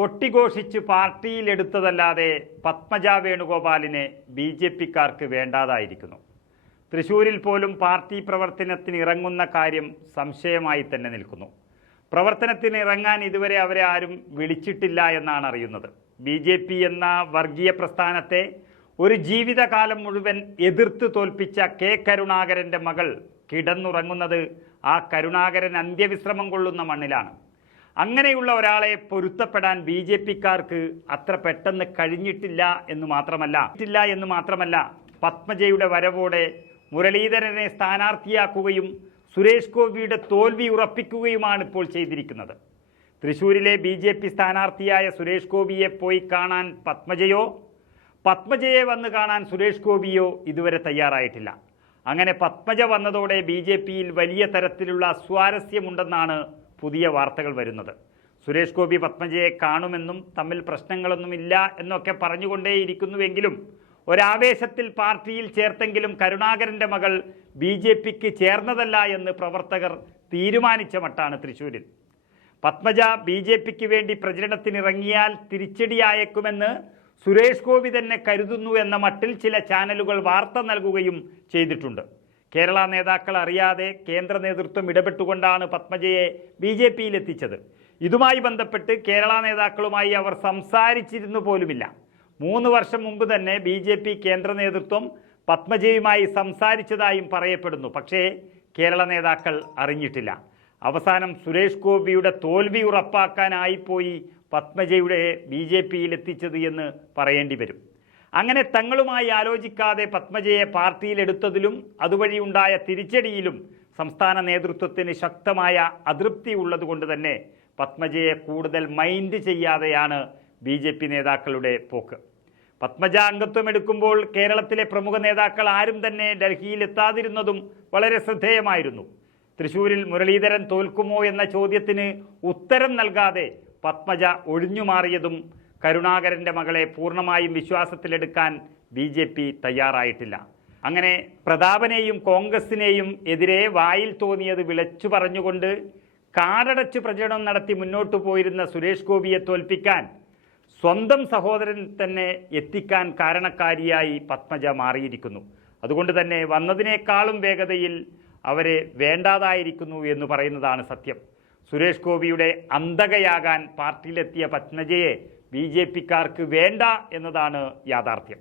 കൊട്ടിഘോഷിച്ച് പാർട്ടിയിലെടുത്തതല്ലാതെ പത്മജ വേണുഗോപാലിനെ B J പിക്കാർക്ക് വേണ്ടാതായിരിക്കുന്നു. തൃശൂരിൽ പോലും പാർട്ടി പ്രവർത്തനത്തിന് ഇറങ്ങുന്ന കാര്യം സംശയമായി തന്നെ നിൽക്കുന്നു. പ്രവർത്തനത്തിന് ഇറങ്ങാൻ ഇതുവരെ അവരെ ആരും വിളിച്ചിട്ടില്ല എന്നാണ് അറിയുന്നത്. ബി ജെ പി എന്ന വർഗീയ പ്രസ്ഥാനത്തെ ഒരു ജീവിതകാലം മുഴുവൻ എതിർത്ത് തോൽപ്പിച്ച കെ കരുണാകരന്റെ മകൾ കിടന്നുറങ്ങുന്നത് ആ കരുണാകരൻ അന്ത്യവിശ്രമം കൊള്ളുന്ന മണ്ണിലാണ്. അങ്ങനെയുള്ള ഒരാളെ പൊരുത്തപ്പെടാൻ ബി ജെ പിക്കാർക്ക് അത്ര പെട്ടെന്ന് കഴിഞ്ഞിട്ടില്ല എന്ന് മാത്രമല്ല ഇല്ല എന്ന് മാത്രമല്ല പത്മജയുടെ വരവോടെ മുരളീധരനെ സ്ഥാനാർത്ഥിയാക്കുകയും സുരേഷ് ഗോപിയുടെ തോൽവി ഉറപ്പിക്കുകയുമാണ് ഇപ്പോൾ ചെയ്തിരിക്കുന്നത്. തൃശൂരിലെ ബി ജെ പി സ്ഥാനാർത്ഥിയായ സുരേഷ് ഗോപിയെ പോയി കാണാൻ പത്മജയോ പത്മജയെ വന്ന് കാണാൻ സുരേഷ് ഗോപിയോ ഇതുവരെ തയ്യാറായിട്ടില്ല. അങ്ങനെ പത്മജ വന്നതോടെ ബി ജെ പിയിൽ വലിയ തരത്തിലുള്ള സ്വാരസ്യമുണ്ടെന്നാണ് പുതിയ വാർത്തകൾ വരുന്നത്. സുരേഷ് ഗോപി പത്മജയെ കാണുമെന്നും തമ്മിൽ പ്രശ്നങ്ങളൊന്നുമില്ല എന്നൊക്കെ പറഞ്ഞുകൊണ്ടേയിരിക്കുന്നുവെങ്കിലും ഒരാവേശത്തിൽ പാർട്ടിയിൽ ചേർത്തെങ്കിലും കരുണാകരന്റെ മകൾ ബി ജെ പിക്ക് ചേർന്നതല്ല എന്ന് പ്രവർത്തകർ തീരുമാനിച്ച മട്ടാണ് തൃശൂരിൽ പത്മജ ബി ജെ പിക്ക് വേണ്ടി പ്രചരണത്തിനിറങ്ങിയാൽ തിരിച്ചടിയായേക്കുമെന്ന് സുരേഷ് ഗോപി തന്നെ കരുതുന്നു എന്ന മട്ടിൽ ചില ചാനലുകൾ വാർത്ത നൽകുകയും ചെയ്തിട്ടുണ്ട്. കേരള നേതാക്കൾ അറിയാതെ കേന്ദ്ര നേതൃത്വം ഇടപെട്ടുകൊണ്ടാണ് പത്മജയെ ബി ജെ പിയിലെത്തിച്ചത്. ഇതുമായി ബന്ധപ്പെട്ട് കേരള നേതാക്കളുമായി അവർ സംസാരിച്ചിരുന്നു പോലുമില്ല. മൂന്ന് വർഷം മുമ്പ് തന്നെ ബി ജെ പി കേന്ദ്ര നേതൃത്വം പത്മജയുമായി സംസാരിച്ചതായും പറയപ്പെടുന്നു. പക്ഷേ കേരള നേതാക്കൾ അറിഞ്ഞിട്ടില്ല. അവസാനം സുരേഷ് ഗോപിയുടെ തോൽവി ഉറപ്പാക്കാനായിപ്പോയി പത്മജയുടെ ബി ജെ പിയിൽ എത്തിച്ചത് എന്ന് പറയേണ്ടി വരും. അങ്ങനെ തങ്ങളുമായി ആലോചിക്കാതെ പത്മജയെ പാർട്ടിയിലെടുത്തതിലും അതുവഴി ഉണ്ടായ തിരിച്ചടിയിലും സംസ്ഥാന നേതൃത്വത്തിന് ശക്തമായ അതൃപ്തി ഉള്ളതുകൊണ്ട് തന്നെ പത്മജയെ കൂടുതൽ മൈൻഡ് ചെയ്യാതെയാണ് ബി ജെ പി നേതാക്കളുടെ പോക്ക്. പത്മജ അംഗത്വം എടുക്കുമ്പോൾ കേരളത്തിലെ പ്രമുഖ നേതാക്കൾ ആരും തന്നെ ഡൽഹിയിൽ എത്താതിരുന്നതും വളരെ ശ്രദ്ധേയമായിരുന്നു. തൃശൂരിൽ മുരളീധരൻ തോൽക്കുമോ എന്ന ചോദ്യത്തിന് ഉത്തരം നൽകാതെ പത്മജ ഒഴിഞ്ഞുമാറിയതും കരുണാകരന്റെ മകളെ പൂർണമായും വിശ്വാസത്തിലെടുക്കാൻ ബി ജെ പി തയ്യാറായിട്ടില്ല. അങ്ങനെ പ്രതാപനെയും കോൺഗ്രസിനെയും എതിരെ വായിൽ തോന്നിയത് വിളച്ചു പറഞ്ഞുകൊണ്ട് കാടടച്ച് പ്രചരണം നടത്തി മുന്നോട്ടു പോയിരുന്ന സുരേഷ് ഗോപിയെ തോൽപ്പിക്കാൻ സ്വന്തം സഹോദരൻ തന്നെ എത്തിക്കാൻ കാരണക്കാരിയായി പത്മജ മാറിയിരിക്കുന്നു. അതുകൊണ്ട് തന്നെ വന്നതിനേക്കാളും വേഗതയിൽ അവരെ വേണ്ടാതായിരിക്കുന്നു എന്ന് പറയുന്നതാണ് സത്യം. സുരേഷ് ഗോപിയുടെ അന്തകയാകാൻ പാർട്ടിയിലെത്തിയ പത്മജയെ ബി ജെ പിക്കാർക്ക് വേണ്ട എന്നതാണ് യാഥാർത്ഥ്യം.